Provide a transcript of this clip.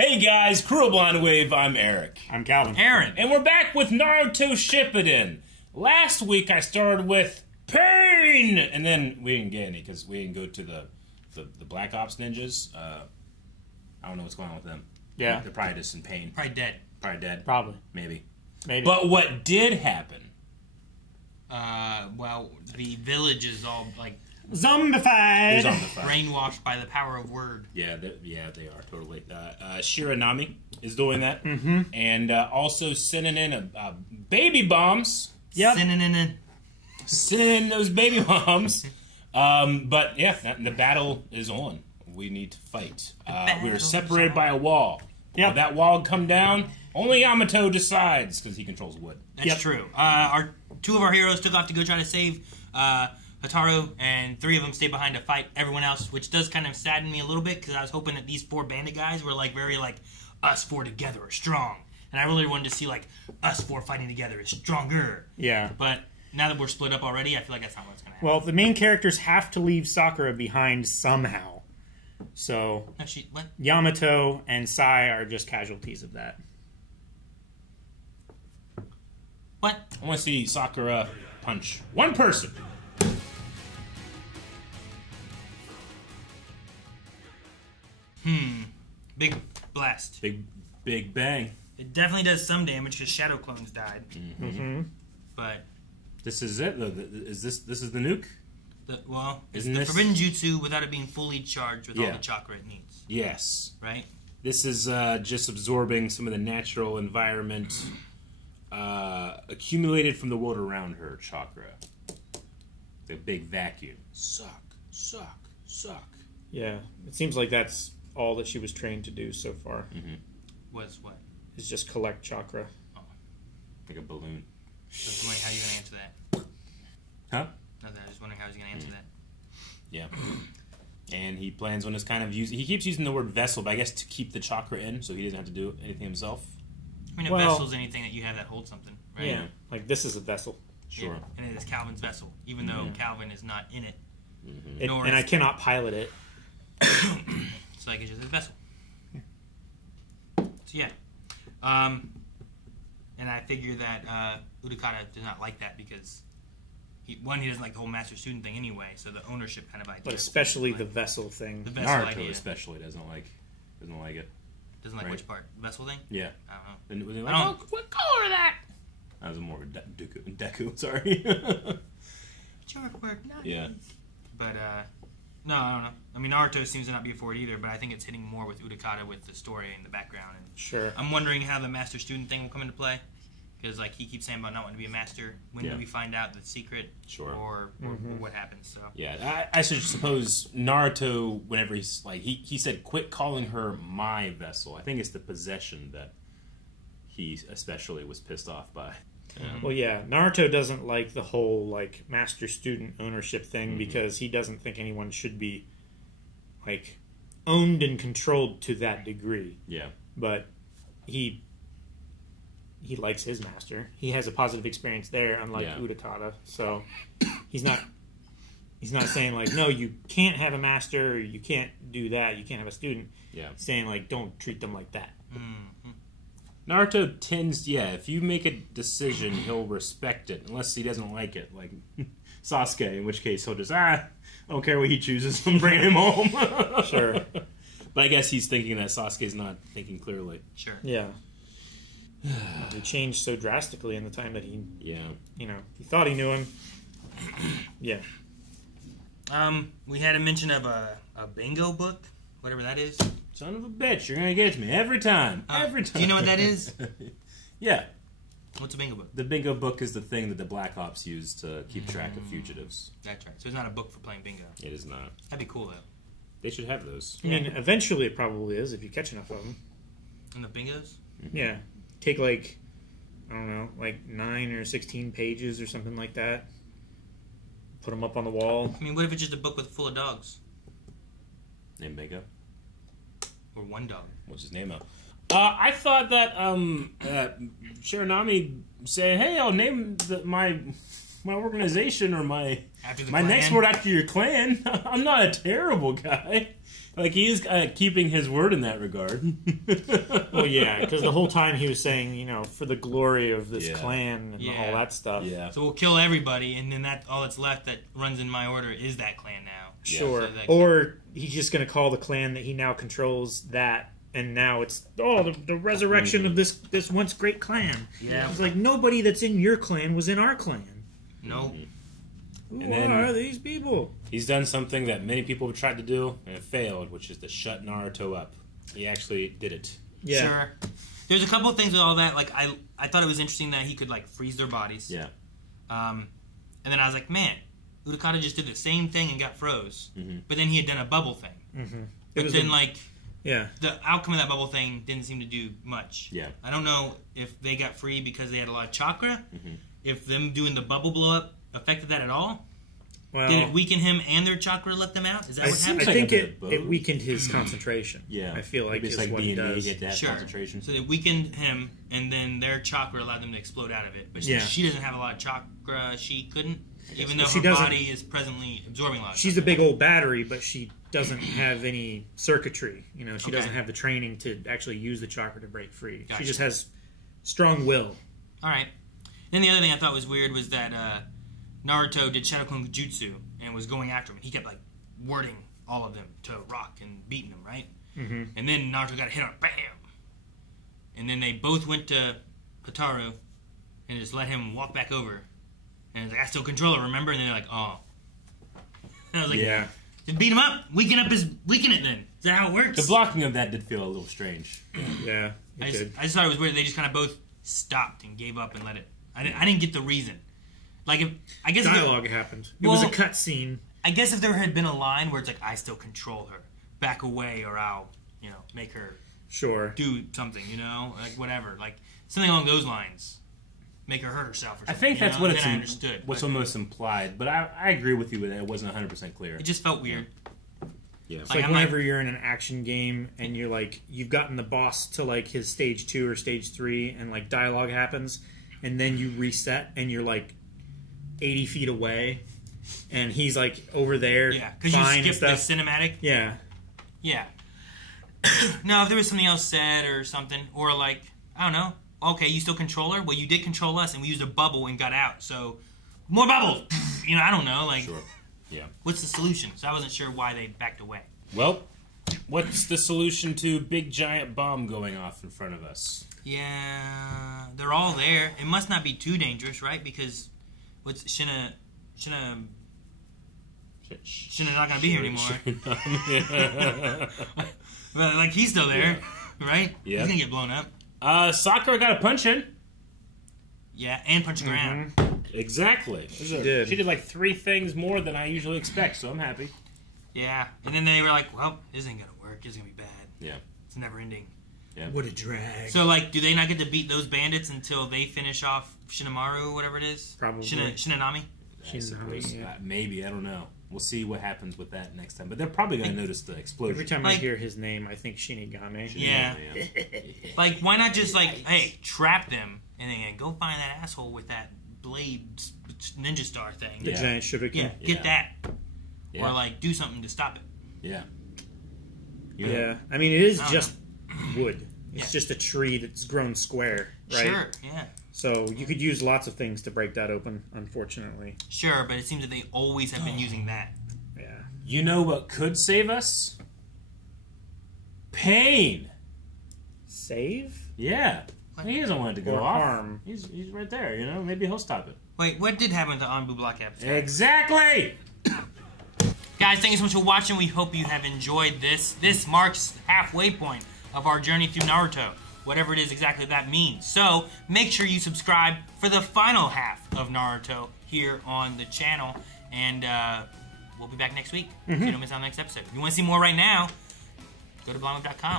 Hey guys, Crew of Blonde Wave, I'm Eric. I'm Calvin. Aaron. And we're back with Naruto Shippuden. Last week I started with Pain! And then we didn't get any because we didn't go to the Black Ops ninjas. I don't know what's going on with them. Yeah. They're probably just in pain. Probably dead. Probably dead. Probably. Maybe. But But what did happen? Well, the village is all like zombified. Who's on the fight? brainwashed by the power of word. Yeah, they are totally. Shiranami is doing that, and also sending in baby bombs. Yep. Sending in those baby bombs. But yeah, the battle is on. We need to fight. We were separated by a wall. Yep. When that wall come down, only Yamato decides because he controls wood. That's true. Two of our heroes took off to go try to save Hataru, and 3 of them stayed behind to fight everyone else, which does kind of sadden me a little bit because I was hoping that these 4 bandit guys were like very like us 4 together are strong, and I really wanted to see like us 4 fighting together is stronger. Yeah. But now that we're split up already, I feel like that's not what's going to happen. Well, the main characters have to leave Sakura behind somehow. So No, what? Yamato and Sai are just casualties of that. What? I want to see Sakura punch one person. Big blast. Big bang. It definitely does some damage because Shadow Clones died. But This is it. Is this is the nuke? it's Isn't the this- forbidden jutsu without it being fully charged with all Yeah. the chakra it needs, Yes. right? This is just absorbing some of the natural environment accumulated from the world around her chakra. The big vacuum. Suck. Yeah. It seems like that's all that she was trained to do so far. Was what? Is just collect chakra. Like a balloon. Just wondering how you're gonna answer that. Huh? Nothing. I was wondering how he's gonna answer that. Yeah. And he plans on this kind of he keeps using the word vessel, but I guess to keep the chakra in so he doesn't have to do anything himself. I mean, a Well- vessel's anything that you have that holds something, right? Yeah. Like this is a vessel. Sure. Yeah, and it is Calvin's vessel, even though Calvin is not in it. Nor And I is- cannot pilot it. It's like it's just a vessel. So yeah, and I figure that Utakata does not like that because he doesn't like the whole master-student thing anyway. So the ownership kind of idea, But especially the vessel thing. the vessel Naruto idea, especially doesn't like it. doesn't like right. which part, the vessel thing. Yeah. I don't know. And was he I like, don't- oh, what color is that? That was more of a Deku, sorry. Shark work, not Yeah. these. But no, I don't know. I mean, Naruto seems to not be for it either, but I think it's hitting more with Utakata with the story and the background. And Sure. I'm wondering how the master-student thing will come into play. Because like he keeps saying about not wanting to be a master. When Yeah. do we find out the secret? Sure. Or what happens? So Yeah, I should suppose Naruto, whenever he's like, he said, quit calling her my vessel. I think it's the possession that he especially was pissed off by. Well, yeah, Naruto doesn't like the whole like master-student ownership thing because he doesn't think anyone should be like owned and controlled to that degree. Yeah. But he likes his master. He has a positive experience there, unlike Yeah. Utakata. So he's not saying like, no, you can't have a master, or you can't do that, you can't have a student. Yeah. He's saying like, don't treat them like that. Naruto tends, if you make a decision, he'll respect it, unless he doesn't like it, like Sasuke, in which case he'll just, I don't care what he chooses, I'm bringing him home. Sure. But I guess he's thinking that Sasuke's not thinking clearly. sure. Yeah. He changed so drastically in the time that he Yeah. he thought he knew him. Yeah. We had a mention of a bingo book, whatever that is. Son of a bitch, you're gonna get me every time. Every time. Do you know what that is? Yeah. What's a bingo book? The bingo book is the thing that the Black Ops use to keep track of fugitives. That's right. So it's not a book for playing bingo. It is not. That'd be cool though. They should have those. I mean, eventually it probably is if you catch enough of them. And the bingos? Yeah. Take like, I don't know, like 9 or 16 pages or something like that. Put them up on the wall. I mean, what if it's just a book full of dogs? Name bingo. Or one dog? What's his name now? I thought that Shiranami said, "Hey, I'll name my organization or my After the my clan? next word after your clan." I'm not a terrible guy. Like, he is keeping his word in that regard. Well, yeah, because the whole time he was saying, you know, for the glory of this clan and Yeah. all that stuff. Yeah. So we'll kill everybody, and then that all that's left that runs in my order is that clan now. Sure. So that- Or he's just going to call the clan that he now controls that, and now it's, the resurrection of this once great clan. Yeah. It's like, nobody that's in your clan was in our clan. No. Who And then- are these people? He's done something that many people have tried to do, and it failed, which is to shut Naruto up. He actually did it. Yeah. Sure. There's a couple of things with all that. Like, I thought it was interesting that he could, like, freeze their bodies. Yeah. And then I was like, man, Utakata just did the same thing and got froze. Mm-hmm. But then he had done a bubble thing. Mm-hmm. But then, Yeah. the outcome of that bubble thing didn't seem to do much. Yeah. I don't know if they got free because they had a lot of chakra. Mm-hmm. If them doing the bubble blow up affected that at all. Well, Did it weaken him and their chakra let them out? Is that what seems I happened? like think a bit it, of both. it weakened his concentration. Yeah. I feel like Maybe it's is like what D&D, he does. you get to have Sure. concentration. So it weakened him, and then their chakra allowed them to explode out of it. But Yeah. she doesn't have a lot of chakra. She couldn't, even though She her doesn't- body is presently absorbing a lot. Of She's a big old battery, but she doesn't have any circuitry. You know, she Okay. doesn't have the training to actually use the chakra to break free. Gotcha. She just has strong will. All right. Then the other thing I thought was weird was that Naruto did Shadow Clone Jutsu and was going after him. And he kept like wording all of them to rock and beating them, right? Mm-hmm. And then Naruto got hit on, bam! And then they both went to Hotaru and just let him walk back over. And it's like, I still control it, remember? And they're like, oh. And I was like, Yeah. just beat him up. Weaken it then. Is that how it works? The blocking of that did feel a little strange. Yeah. It I did. just thought it was weird. They just kind of both stopped and gave up and let it. I didn't get the reason. Like, I guess Dialogue happened. It was a Well- cut scene. I guess if there had been a line where it's like, I still control her, back away, or I'll, make her Sure. do something, like whatever, like something along those lines, make her hurt herself or I something. think that's what it's then I understood. what's but almost implied, but I agree with you that it wasn't 100% clear. it just felt weird. Yeah. It's Like, like I'm whenever you're in an action game and you're like, you've gotten the boss to like his stage 2 or stage 3 and like dialogue happens and then you reset and you're like 80 feet away and he's like over there. Yeah, because fine you and skipped the stuff. cinematic. Yeah. Yeah. No, if there was something else said or something, or like, I don't know. Okay, you still control her? Well, you did control us, and we used a bubble and got out. So, more bubbles. I don't know. Like, Sure. Yeah. what's the solution? So I wasn't sure why they backed away. Well, what's the solution to big giant bomb going off in front of us? Yeah, they're all there. It must not be too dangerous, right? Because what's Shina's not gonna be here anymore. But like he's still there, right? Yeah. He's gonna get blown up. Sakura got a punch in. Yeah, and punch the ground. Exactly. She did. She did like 3 things more than I usually expect, so I'm happy. Yeah, and then they were like, "Well, this ain't gonna work. This is gonna be bad. Yeah. It's never ending." What a drag. So like, do they not get to beat those bandits until they finish off Shinamaru or whatever it is? Probably. Shinanami. I suppose. Yeah. Maybe. I don't know. We'll see what happens with that next time. But they're probably going to notice the explosion. Every time Like- I hear his name, I think Shinigami. Yeah. Like, why not just like, hey, trap them and then go find that asshole with that blade ninja star thing. The Yeah. giant shuriken. Yeah, get Yeah. that, Yeah. or like do something to stop it. Yeah. Yeah. I mean, it is I don't just wood. It's Yeah. just a tree that's grown square, right? Sure, yeah, So you could use lots of things to break that open, unfortunately. sure, but it seems that they always have been using that. Yeah. You know what could save us? Pain. Save? Yeah. He doesn't want it to go Or off. harm. He's right there, Maybe he'll stop it. Wait, what did happen with the Anbu Block app? Exactly! Guys, thank you so much for watching. We hope you have enjoyed this. This marks halfway point of our journey through Naruto, whatever it is exactly that means. So make sure you subscribe for the final half of Naruto here on the channel, and we'll be back next week. So you don't miss out on the next episode. If you want to see more right now, go to blindweb.com.